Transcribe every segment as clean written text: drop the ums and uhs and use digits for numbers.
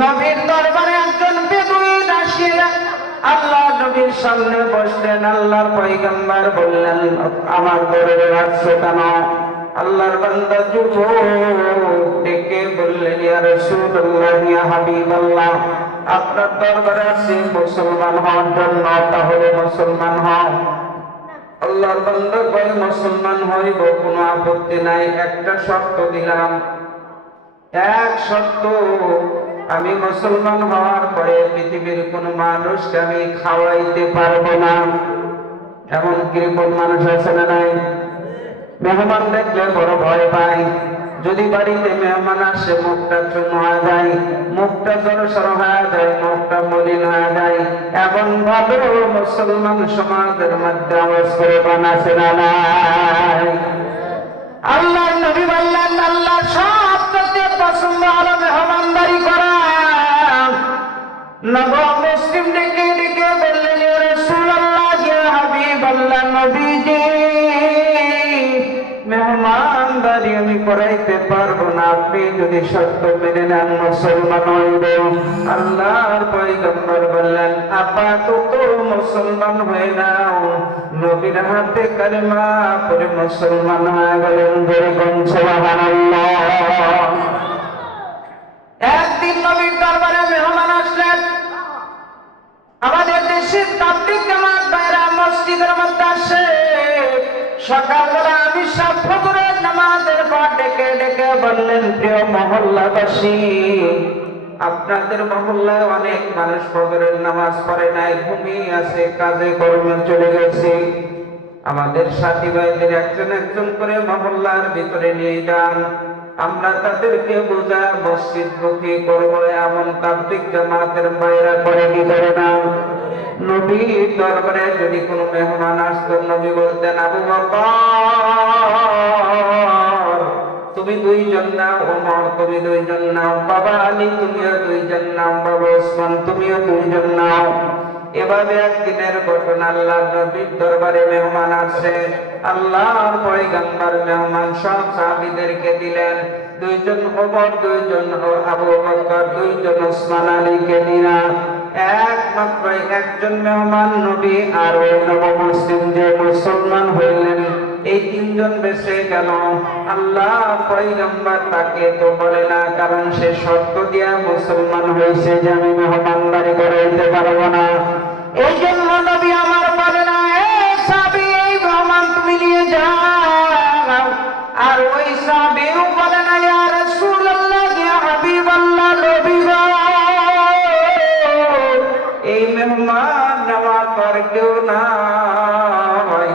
নবীর দরবারে একজন বেদুইন আসিয়া আল্লাহ নবীর সামনে বসলেন। আল্লাহর পয়গম্বর বললেন, আমার দরবারে আসছো কেন? আল্লাহর বান্দা যুবক ডেকে বললেন, ইয়া রাসূলুল্লাহ, ইয়া হাবিবাল্লাহ, আপনার দরবারে আসছি মুসলমান হওয়ার জন্য। তাহলে মুসলমান হও। আল্লাহর বান্দা কয়, মুসলমান হইব, কোনো আপত্তি নাই, একটা শর্ত দিলাম। এক শর্ত, আমি মুসলমান হওয়ার পরে পৃথিবীর কোন মানুষকে আমি খাওয়াইতে পারবো না। এমন কিরকম মানুষ আছে না নাই? মেহমান দেখলে বড় ভয় পায়। যদি বাড়িতে মেহমান আসে, মুখটা চুন হয়ে যায়, মুখটা জড়সড় হয়ে যায়, মুখটা মলিন হয়ে যায়। এমন ভাবে মুসলমান সমাজের মধ্যে অবস্থান আছে না নাই? আল্লাহর নবী বললেন, আল্লাহর সবচেয়ে পছন্দ হলো মেহমানদারি করা। নবী মুসলিম ডেকে ডেকে বললেন, ইয়া রাসূলুল্লাহ, ইয়া হাবিবাল্লাহ, নবীজি, মেহমানদারি আমি করাইতে পারবো না, আপনি যদি শর্ত মেনে নেন মুসলমান হইব। আল্লাহর পয়গম্বর বললেন, আপাতত মুসলমান হয়ে নাও। নবীর হাতে কালেমা পড়ে মুসলমান হয়ে গেলেন। যেরকম সুবহানাল্লাহ। একদিন নবীর দরবারে মেহমান আসলেন। আমাদের দেশের তাবলীগ জামাত ভাইরা মসজিদের মধ্যে আসে। সকালবেলা আমি সব ফজরের নামাজের পর ডেকে ডেকে বললেন, প্রিয় মহল্লাবাসী, আপনাদের মহল্লায় অনেক মানুষ ফজরের নামাজ পড়ে নাই, ঘুমিয়ে আছে, কাজে কর্মে চলে গেছে। আমাদের সাথী ভাইদের একজন একজন করে মহল্লার ভিতরে নিয়ে যান, আমরা তাদেরকে বোঝা মসজিদমুখী করবো। এমন তাবলীগ জামাতের ভাইরা করে কি করে না? নবীর দরবারে যদি কোনো মেহমান আসতো, নবী বলতেন, আবু বকর, তুমি দুইজন নাও, ওমর তুমি দুইজন নাও, বাবা আলী তুমিও দুইজন নাও, বাবা ওসমান তুমিও দুইজন নাও। এভাবে একদিনের ঘটনা। আল্লাহর নবীর দরবারে মেহমান আসে। আল্লাহর পয়গম্বর মেহমান সব সাহাবীদেরকে দিলেন। দুইজন ওমর, দুইজন আবু বকর, দুইজন ওসমান আলীকে দিলেন। একমাত্র একজন মেহমান নবী আর ওই নবমুসলিম যে মুসলমান হইলেন, এই তিনজন বেঁচে গেল। আল্লাহ পয়গম্বর তাকে তো বলে না, কারণ সে শর্ত দিয়া মুসলমান হয়েছে যে আমি মেহমানদারি করাইতে পারবো না। এই জন্য নবী আমার বলে না, সাহাবী, এই মেহমান তুমি নিয়ে যাও। আর ওই সাহাবীও বলে না, ইয়া রাসূলুল্লাহ, ইয়া হাবিবাল্লাহ, নবী গো, এই মেহমান নেওয়ার পর কেউ নাই,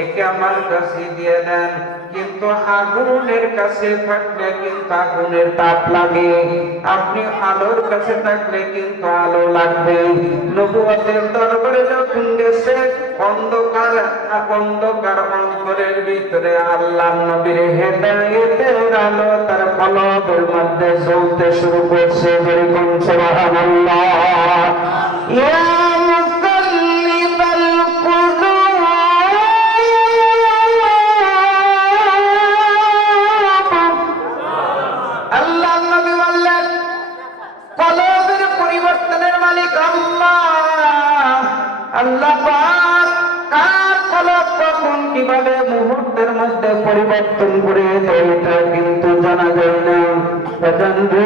একে আমার কাছে দিয়ে দেন। কিন্তু আগুনের কাছে থাকলে কিন্তু আগুনের তাপ লাগে, আপনি আলোর কাছে থাকলে কিন্তু আলো লাগবে। নবুয়তের দরবারে যখন গেছে, অন্ধকার অন্ধকার অন্তরের ভিতরে আল্লাহ নবীর হেদায়েতের আলো তার কলবের মধ্যে জ্বলতে শুরু করছে। যেরকম সুবহানাল্লাহ। ইয়া মুকাল্লিবাল কুলুব, আল্লাহ নবী বললেন, কলবের পরিবর্তনের মালিক আল্লাহ। আল্লাহ পাক কার কলব কখন কিভাবে মুহূর্তের মধ্যে পরিবর্তন করে দেয় এটা কিন্তু জানা যায় না। জানবে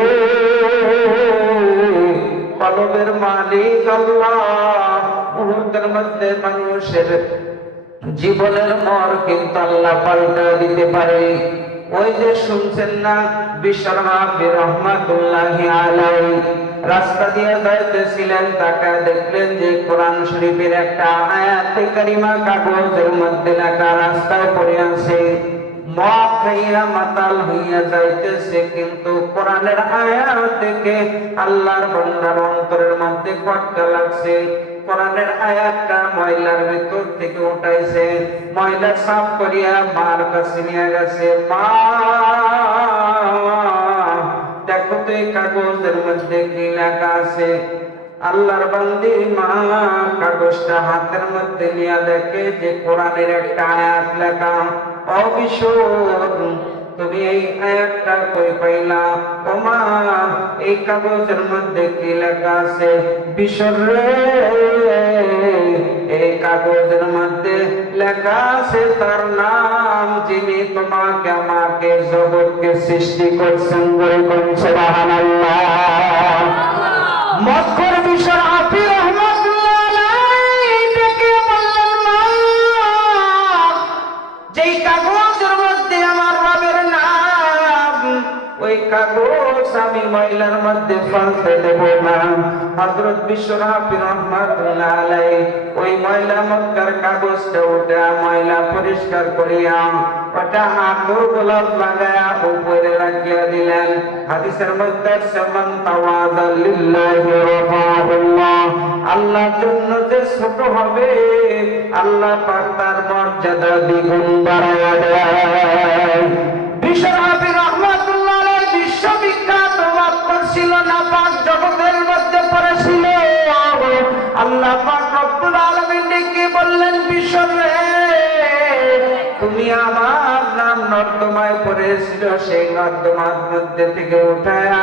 কলবের মালিক আল্লাহ। মুহূর্তের মধ্যে মানুষের জীবনের মোড় কিন্তু আল্লাহ পাল্টে দিতে পারে। ওই যে শুনছেন না, বিশ্বনবী রাহমাতুল্লাহি আলাইহি রাস্তা দিয়ে যাইতেছিলেন, তাকে দেখলেন যে কোরআন শরীফের একটা আয়াতে কারিমা কাগজের মধ্যে লেখা রাস্তায় পড়ে আছে। মদ খাইয়া মাতাল হইয়া যাইতেছে, কিন্তু কোরআনের আয়াত থেকে আল্লাহর বান্দার অন্তরের মধ্যে খটকা লাগছে। কোরআনের আয়াতটা ময়লার ভিতর থেকে উঠাইছে, ময়লা সাফ করিয়া মার কাছে নিয়ে গেছে। মা, দেখো তো এই কাগজের মধ্যে কি লেখা আছে। আল্লাহর বান্দি মা কাগজটা হাতের মধ্যে নিয়ে দেখে যে কোরআনের একটা আয়াত লেখা। অবিশ্বাস, তুমি এই আয়াতটা কই পাইলা? ওমা এই কাগজের মধ্যে কি লেখা আছে? বিশর রে, এই কাগজের মধ্যে লেখা আছে তার নাম, যিনি তোমাকে আমাকে জগৎকে সৃষ্টি করছেন। বলুন সুবহানাল্লাহ। মক্কার বিশর আফি রহমাতুল্লাহ আলাইহি ডেকে বললেন, মা, যেই কাগজের মধ্যে আমার রবের নাম, ওই কাগজ আমি ময়লার মধ্যে ফেলতে দেব না। হযরত বিশর আফি রহমাতুল্লাহ আলাইহি ওই ময়লা মক্কার কাগজটা ওটা ময়লা পরিষ্কার করিয়া ওটা আতর গোলাপ লাগায়া উপরে রাখিয়া দিলেন। হাদিসের মধ্যে সমান তাওয়াদা লিল্লাহি রাফাহুল্লাহ, আল্লাহর জন্য যে ছোট হবে আল্লাহ পাক তার মর্যাদা দ্বিগুণ বাড়ায়া দেয়। বিশর আফি রহমাতুল্লাহ আলাইহি বিশ্ববিখ্যাত মক্কার ছিল না, পাক জগতের মধ্যে পড়েছিল। আল্লাহ পাক রব্বুল আলামিন ডেকে বললেন, বিশর রে, তুমি আমার নাম নর্দমায় পড়েছিল, সেই নর্দমার মধ্যে থেকে উঠায়া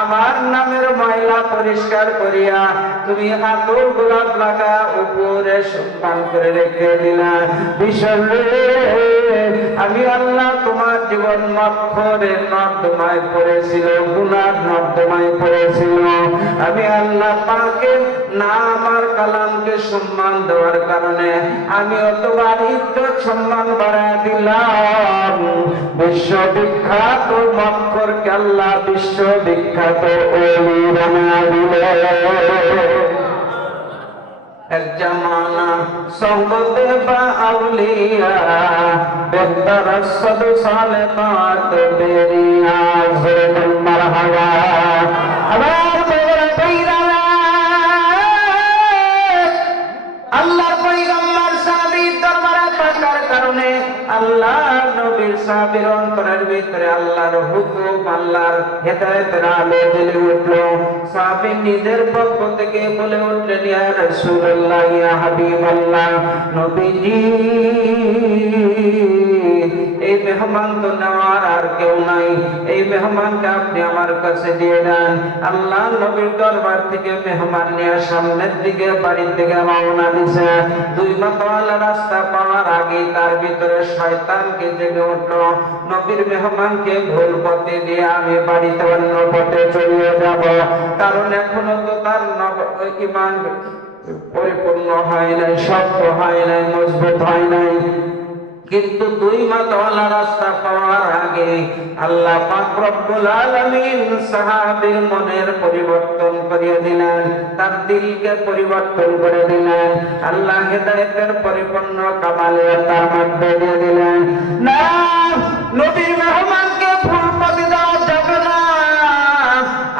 আমার নামের ময়লা পরিষ্কার করিয়া তুমি আতর গোলাপ লাগা উপরে সম্মান করে রেখে দিলা। বিশর রে, আমি আল্লাহ তোমার জীবন মক্করের নর্দমায় পড়েছিল, গুনার নর্দমায় পড়েছিল। আমি আল্লাহ পাকের নাম আর কালামকে সম্মান দেওয়ার কারণে আমি তোমার ইজ্জত সম্মান বাড়ায় দিলাম। বিশ্ববিখ্যাত মক্করকে আল্লাহ বিশ্ববিখ্যাত ওলি বানায় দিলেন। এক জামানা সোহবতে বা আউলিয়া বেহতর সদ সালেহাত বেরিয়া জুল মারহাবা। আবার বড় পীরা আল্লাহর পয়গম্বর সাহাবীর দরবারে থাকার কারণে আল্লাহ নবীর সাহাবীর অন্তরের ভিতরে আল্লাহর হুকুম, আল্লাহর হেদায়েতের আলো জ্বলে উঠল। সাহাবী নিজের পক্ষ থেকে বলে উঠলেন, ইয়া রাসূলুল্লাহ, ইয়া হাবিবাল্লাহ, নবীজি, এই মেহমান তো নেওয়ার আর কেউ নাই, এই মেহমানকে আপনি আমার কাছে দিয়ে দেন। আল্লাহ নবীর দরবার থেকে মেহমান নিয়ে সামনের দিকে বাড়ির দিকে রওনা দিছে। 2 মাথাওয়ালা রাস্তা পাওয়ার আগে তার ভিতরে শয়তানকে জেগে উঠল, নবীর মেহমানকে ভুল পথে দিয়ে আমি বাড়িতে অন্য পথে চলে যাব, কারণ এখনো তো তার ঈমান পরিপূর্ণ হয় নাই, শক্ত হয় নাই, মজবুত হয় নাই। কিন্তু 2 মাথাওয়ালা রাস্তা পাওয়ার আগে আল্লাহ পাক রব্বুল আলামিন সাহাবীর মনের পরিবর্তন করে দিলেন, তার দিলকে পরিবর্তন করে দিলেন। আল্লাহ হেদায়েতের পরিপূর্ণ কামালে তার মধ্যে দিয়ে দিলেন। না, নবীর মেহমানকে ভুল পথে দেওয়া যাবে না।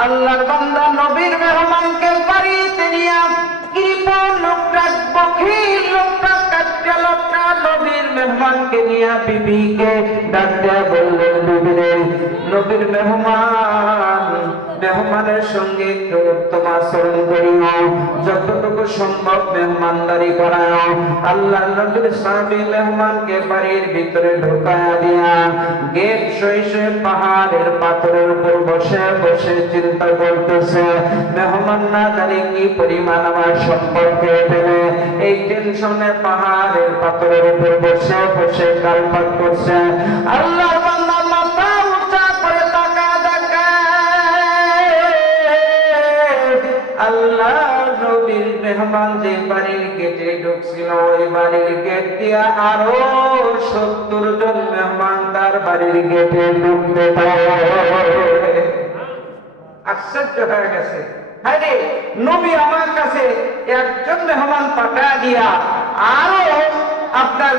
আল্লাহর বান্দা নবীর মেহমানকে বাড়িতে নিয়ে কৃপণ লোকটা, বখিল লোকটা, কাচ্চা লোকটা নবীর মেহমানকে নিয়ে বিবিকে ডাক দেয়া বললেন, বিবি রে, নবীর মেহমানের সঙ্গে একটু উত্তম আচরণ করিও, যতটুকু সম্ভব মেহমানদারি করাও। আল্লাহ নবীর সাহাবী মেহমানকে বাড়ির ভিতরে ঢোকায়া দিয়া গেট সইসে পাহাড়ের পাথরের উপর বসে বসে চিন্তা করতেছে, মেহমান না জানি কি পরিমাণ আমার সম্পদ খেয়ে ফেলে। এই টেনশনে পাহাড়ের পাথরের উপর বসে বসে কালপাত করছে। আল্লাহর বান্দা মাথা উঁচা করে তাকায় দেখে আল্লাহ নবীর মেহমান যে বাড়ির গেটে ঢুকছিল, ওই বাড়ির গেট দিয়ে আরো 70 জন মেহমান তার বাড়ির গেটে ঢুকতে পারে। আশ্চর্য হয়ে গেছে, আরে নবী আমার কাছে একজন মেহমান পাঠায় দিয়া আরো আপনার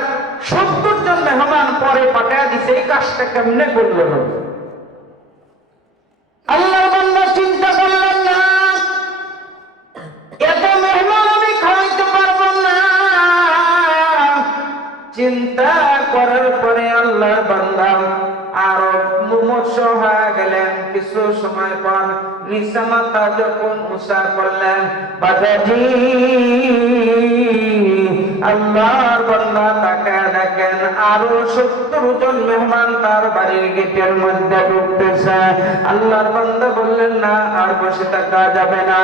70 জন মেহমান পরে পাঠায় দিছে, এই কাজটা কেমনে করলো নবী? আল্লাহর বান্দা চিন্তা করলেন, না, এত মেহমান আমি খাওয়াইতে পারবো না। চিন্তা করার পরে আল্লাহর বান্দা আরো মুমূর্ষ হয়ে গেলেন। কিছু সময় পর নিচা মাথা যখন উঁচা করলেন, বাজাজি, আল্লাহর বান্দা তাকায় দেখেন আরো 70 জন মেহমান তার বাড়ির গেটের মধ্যে ঢুকতেছে। আল্লাহর বান্দা বললেন, না আর বসে থাকা যাবে না,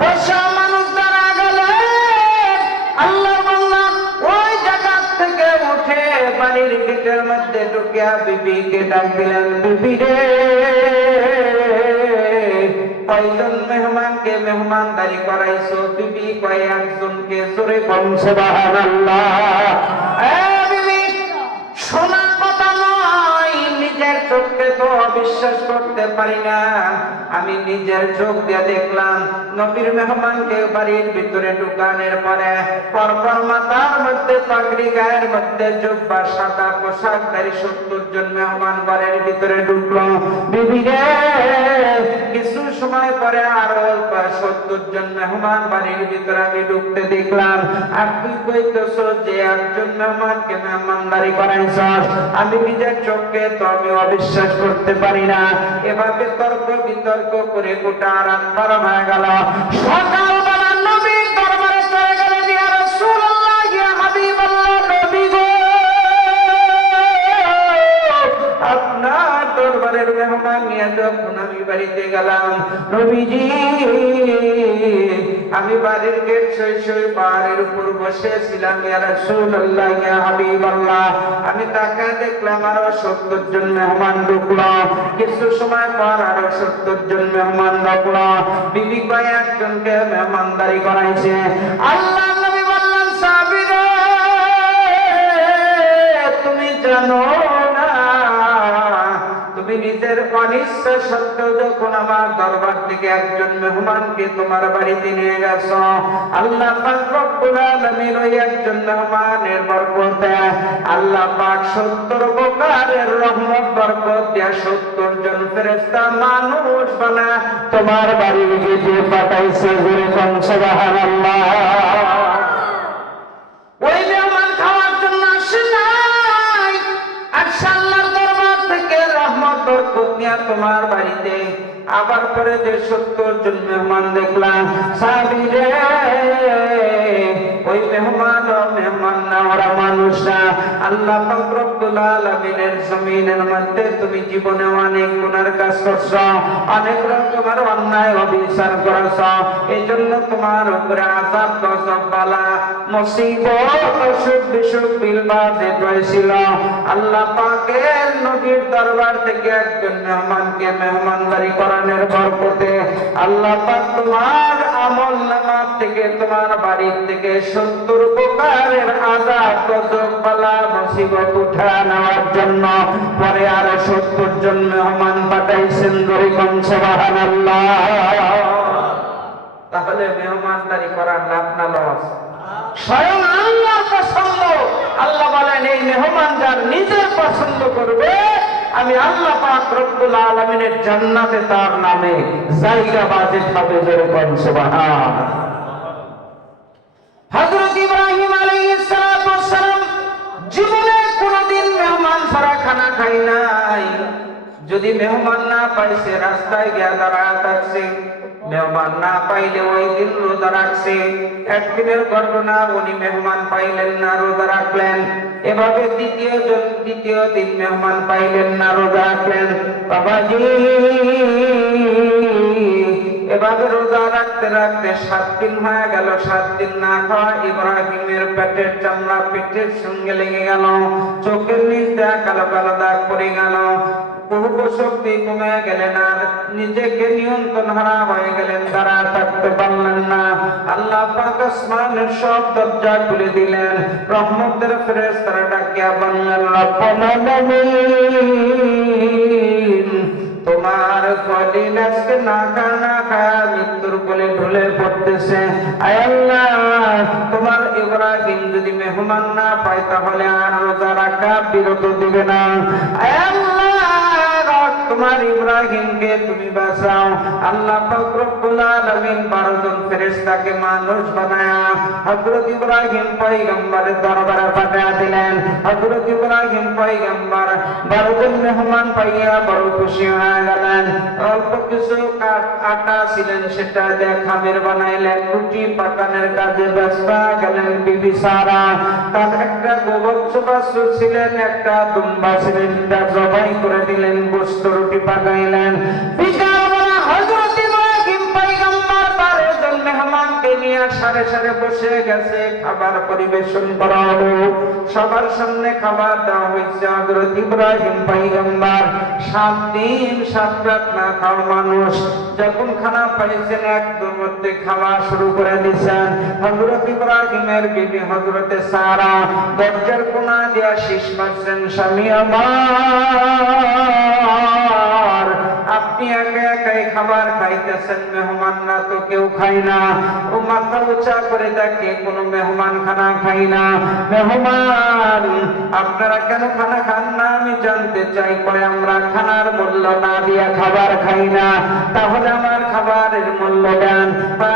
বসা মানুষ দাঁড়া গেলেন। আল্লাহর বান্দা ওই জায়গা থেকে উঠে বাড়ির গেটের মধ্যে ঢুকিয়া বিবিকে ডাক দিলেন, বিবি রে, কয়জন মেহমানকে মেহমানদারি করাইছো? বিবি কয়, একজনকে। জোরে কোন সুবহানাল্লাহ। বিবি, শোনার কথা নয়, নিজের চোখকে তো অবিশ্বাস করতে পারি না। আমি নিজের চোখ দিয়ে দেখলাম নবীর মেহমানকে বাড়ির ভিতরে ঢুকানোর পরে পরপর মাথার মধ্যে পাগড়ি, গায়ের মধ্যে জুব্বা, সাদা পোশাকধারী 70 জন মেহমান ঘরের ভিতরে ঢুকলো। বিবি রে, কিছু সময় পরে আরো 70 জন মেহমান বাড়ির ভিতরে আমি ঢুকতে দেখলাম। আর তুই কইতেছ যে একজন মেহমানকে মেহমানদারি করাইছ? আমি নিজের চোখকে তো আমি অবিশ্বাস করতে পারি না। এভাবে তর্ক বিতর্ক করে গোটা রাত পার হয়ে গেল। সকালবেলা নবীর দরবারে চলে গেলেন, ইয়া রাসূলুল্লাহ, ইয়া হাবিবাল্লাহ, নবী গো, আপনার দরবারের মেহমান নিয়ে যখন আমি বাড়িতে গেলাম, নবীজি, আমি বাড়ির গেট সই পাহাড়ের উপর বসেছিলাম, ইয়া রাসূলুল্লাহ, ইয়া হাবিবাল্লাহ, আমি তাকায় দেখলাম আরো 70 জন মেহমান ঢুকলো। কিছু সময় পর আরো 70 জন মেহমান ঢুকলো। বিবি কয়, একজনকে মেহমানদারি করাইছে। আল্লাহ নবী বললেন, সাহাবীরা, তুমি জানো না, তুমি নিজের অনিচ্ছা সত্ত্বেও যখন আমার দরবার থেকে একজন মেহমানকে তোমার বাড়িতে নিয়ে গেছো, আল্লাহ পাক রব্বুল আলামিন ওই একজন মেহমানের বরকতে আল্লাহ পাক 70 প্রকারের রহমত বরকত দিয়া 70 জন ফেরেশতা মানুষ বানায় তোমার বাড়ির গেটে পাঠাইছে। জোরে কোন সুবহানাল্লাহ। ওই মেহমান খাওয়ার জন্য আসে নাই, আসে আল্লাহর দরবার থেকে রহমত বরকত নিয়ে তোমার বাড়িতে। আবার পরে যে 70 জন মেহমান দেখলাম, সাহাবীরে, ওই মেহমান না, ওরা মানুষ না। আল্লাহ পাক রব্বুল আলামিনের জমিনের মধ্যে তুমি জীবনে অনেক গুনার কাজ করছো, অনেক রকমের অন্যায় অবিচার করেছো, এইজন্য তোমার উপরে আযাব, গজব, বালা, মুসিবত, অসুখ বিসুখ বিলবাজেত হয়েছিল। আল্লাহ পাকের নবীর দরবার থেকে একজন মেহমানকে মেহমানদারি করানোর বরকতে আল্লাহ পাক তোমার আমল নামা থেকে, তোমার বাড়ির থেকে 70 প্রকারের আযাব, গজব, বালা, মুসিবত উঠা নেওয়ার জন্য পরে আরো 70 জন মেহমান পাঠাইছেন। জোরে কোন সুবহানাল্লাহ। তাহলে মেহমানদারি করার লাভ না লস? স্বয়ং আল্লাহ পছন্দ। আল্লাহ বলেন, এই মেহমান যার নিজের পছন্দ করবে, আমি আল্লাহ পাক রব্বুল আলামিনের জান্নাতে তার নামে জায়গা বাজেট হবে। জোরে কোন সুবহানাল্লাহ। হযরত ইব্রাহিম আলাইহিস সালাতু ওয়াস সালাম জীবনে কোনদিন মেহমান ছাড়া খানা খায় নাই। যদি মেহমান না পাইছে, রাস্তায় গিয়া দাঁড়ায় থাকছে, মেহমান না পাইলে ওই দিন রোজা রাখছে। একদিনের ঘটনা, উনি মেহমান পাইলেন না, রোজা রাখলেন। এভাবে দ্বিতীয় দিন মেহমান পাইলেন না, রোজা রাখলেন। বাবাজি, এভাবে রোজা রাখতে রাখতে 7 দিন হয়ে গেল। 7 দিন না খাওয়া ইব্রাহিমের পেটের চামড়া পেটের সঙ্গে লেগে গেল, চোখের নিচ দিয়ে কালো কালো দাগ পড়ে গেল, শক্তি কমে গেলেন, আর নিজেকে নিয়ন্ত্রণ হারা হয়ে গেলেন, তারা থাকতে পারলেন না। আল্লাহ পাক আসমানের সব দরজা খুলে দিলেন, রহমতের ফেরেশতারা ডাকিয়া বললেন, রব্বুল আলামিন, তোমার কলিল আজকে না খায়া মৃত্যুর কোলে ঢলে পড়তেছে। আয় আল্লাহ, তোমার ইব্রাহিম যদি মেহমান না পায় তাহলে আর রোজা রাখা বিরত দিবে না। আয় আল্লাহ, তোমার ইব্রাহিমকে তুমি বাঁচাও। আল্লাহ পাক রব্বুল আলামিন 12 জন ফেরেশতাকে মানুষ বানায়া হযরত ইব্রাহিম পয়গম্বরের দরবারে পাঠিয়ে দিলেন। হযরত ইব্রাহিম পয়গম্বর 12 জন মেহমান পাইয়া বড় খুশি হয়ে গেলেন। অল্প কিছু আটা ছিলেন, সেটা দিয়ে খামির বানাইলেন, রুটি পাকানোর কাজে ব্যস্ত গেলেন বিবি সারা। তার একটা গোবৎস বাছুর ছিলেন, একটা দুম্বা ছিলেন, তা জবাই করে দিলেন, গোশত রুটি পাকাইলেন। বিকালবেলা হযরত ইব্রাহিম পয়গম্বর 12 জন মেহমানকে নিয়ে সারে সারে বসে গেছে, খাবার পরিবেশন করা হলো। সবার সামনে খাবার দেওয়া হয়েছে। হযরত ইব্রাহিম পয়গম্বর 7 দিন 7 রাত না খাওয়া মানুষ, যখন খানা পাইছেন একদম মধ্যে খাওয়া শুরু করে দিয়েছেন। হযরত ইব্রাহিমের বিবি হযরতে সারা দরজার কোণা দিয়া শীষ মারছেন, স্বামী আমার, আপনি একা একাই খাবার খাইতেছেন, মেহমানরা তো কেউ খায় না। ও মাথা উঁচা করে দেখে, কোনো মেহমান খানা খাই না। মেহমান, আপনারা কেন খানা খান না আমি জানতে চাই। কয়, আমরা খানার মূল্য না দিয়া খাবার খাই না। তাহলে আমার খাবারের মূল্য দেন।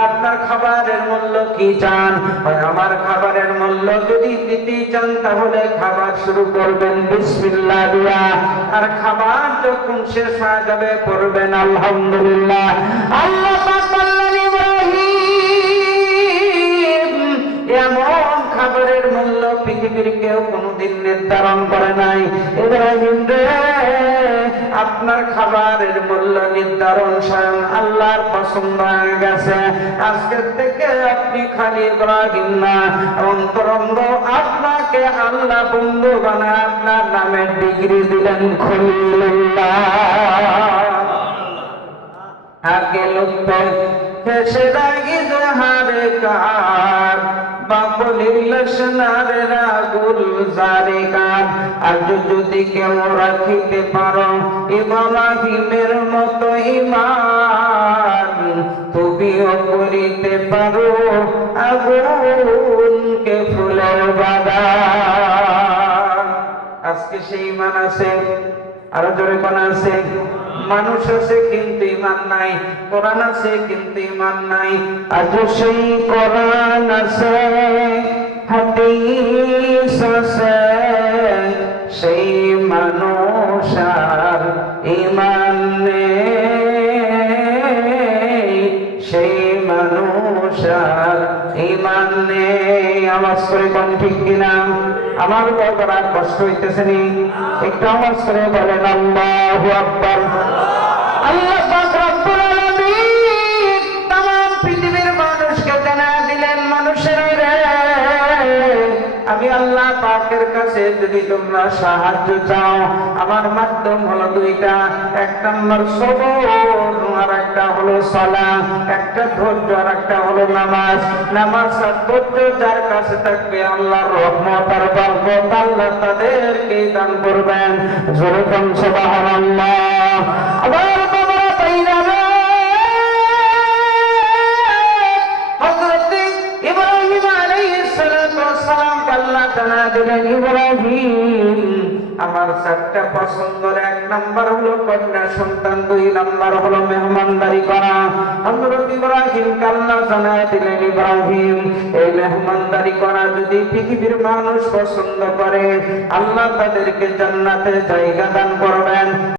আপনার খাবারের মূল্য কি চান? আমার খাবারের মূল্য যদি দিতে চান তাহলে খাবার শুরু করবেন বিসমিল্লাহ দিয়া, আর খাবার যখন শেষ হয়ে যাবে পড়বেন আলহামদুলিল্লাহ। আল্লাহ পাক বললেন, ইব্রাহিম, এমন খাবারের মূল্য পৃথিবীর কেউ কোনোদিন নির্ধারণ করে নাই। ইব্রাহিম রে, আপনার খাবারের মূল্য নির্ধারণ স্বয়ং আল্লাহর পছন্দ হয়ে গেছে। আজকের থেকে আপনি খালি ইব্রাহিম না, অন্তরঙ্গ আপনাকে আল্লাহ বন্ধু বানায় আপনার নামে ডিগ্রি দিলেন খলিলুল্লাহ। আগে লুপ্তে ফেসে রাগি জাহারে কার বাবুলিল্লাশনারে রাগুল জারে কার। আজ যদি কেউ রাখিতে পারো ইব্রাহিমের মতো ঈমান, তুমিও করিতে পারো আগুনকে ফুলের বাগান। আজকে সেই ঈমান আছে, আরো জোরে কোন আছে? মানুষ আছে কিন্তু ঈমান নাই, কোরআন আছে কিন্তু ঈমান নাই। আজ সেই কোরআন আছে, হাদিস আছে, সেই মানুষ আর ঈমান নেই, সেই মানুষ আর ঈমান নেই। আওয়াজ করে কোন ঠিক কিনা? আমার বলবার আর কষ্ট হইতেছে নি? একটু আওয়াজ করে বলেন আল্লাহু আকবার। আল্লাহ পাক রব্বুল আলামিন तमाम পৃথিবীর মানুষকে জানায় দিলেন, মানুষের রে, আমি আল্লাহ পাকের কাছে যদি তোমরা সাহায্য চাও, আমার মাধ্যম হলো দুইটা। এক নম্বর সবর, আর একটা হলো সালাত। একটা ধৈর্য আর একটা হলো নামাজ। নামাজ আর ধৈর্য যার কাছে থাকবে আল্লাহর রহমত আর বরকত আল্লাহ তাদেরকে দান করবেন। জোরে কোন সুবহানাল্লাহ। আবার বাবা তাইরা হযরত ইব্রাহিম আলাইহিস সালাতু ওয়াস সালাম আল্লাহ জানা দিলেন, ইব্রাহিম, আমার 4টা পছন্দের 1 নাম্বার হলো কন্যা সন্তান, 2 নাম্বার হলো মেহমানদারি করা। হযরত ইব্রাহিম আল্লাহ জানা দিলেন, ইব্রাহিম, এই মেহমানদারি করা যদি পৃথিবীর মানুষ পছন্দ করে, আল্লাহ তাদেরকে জান্নাতে জায়গা দান করবেন।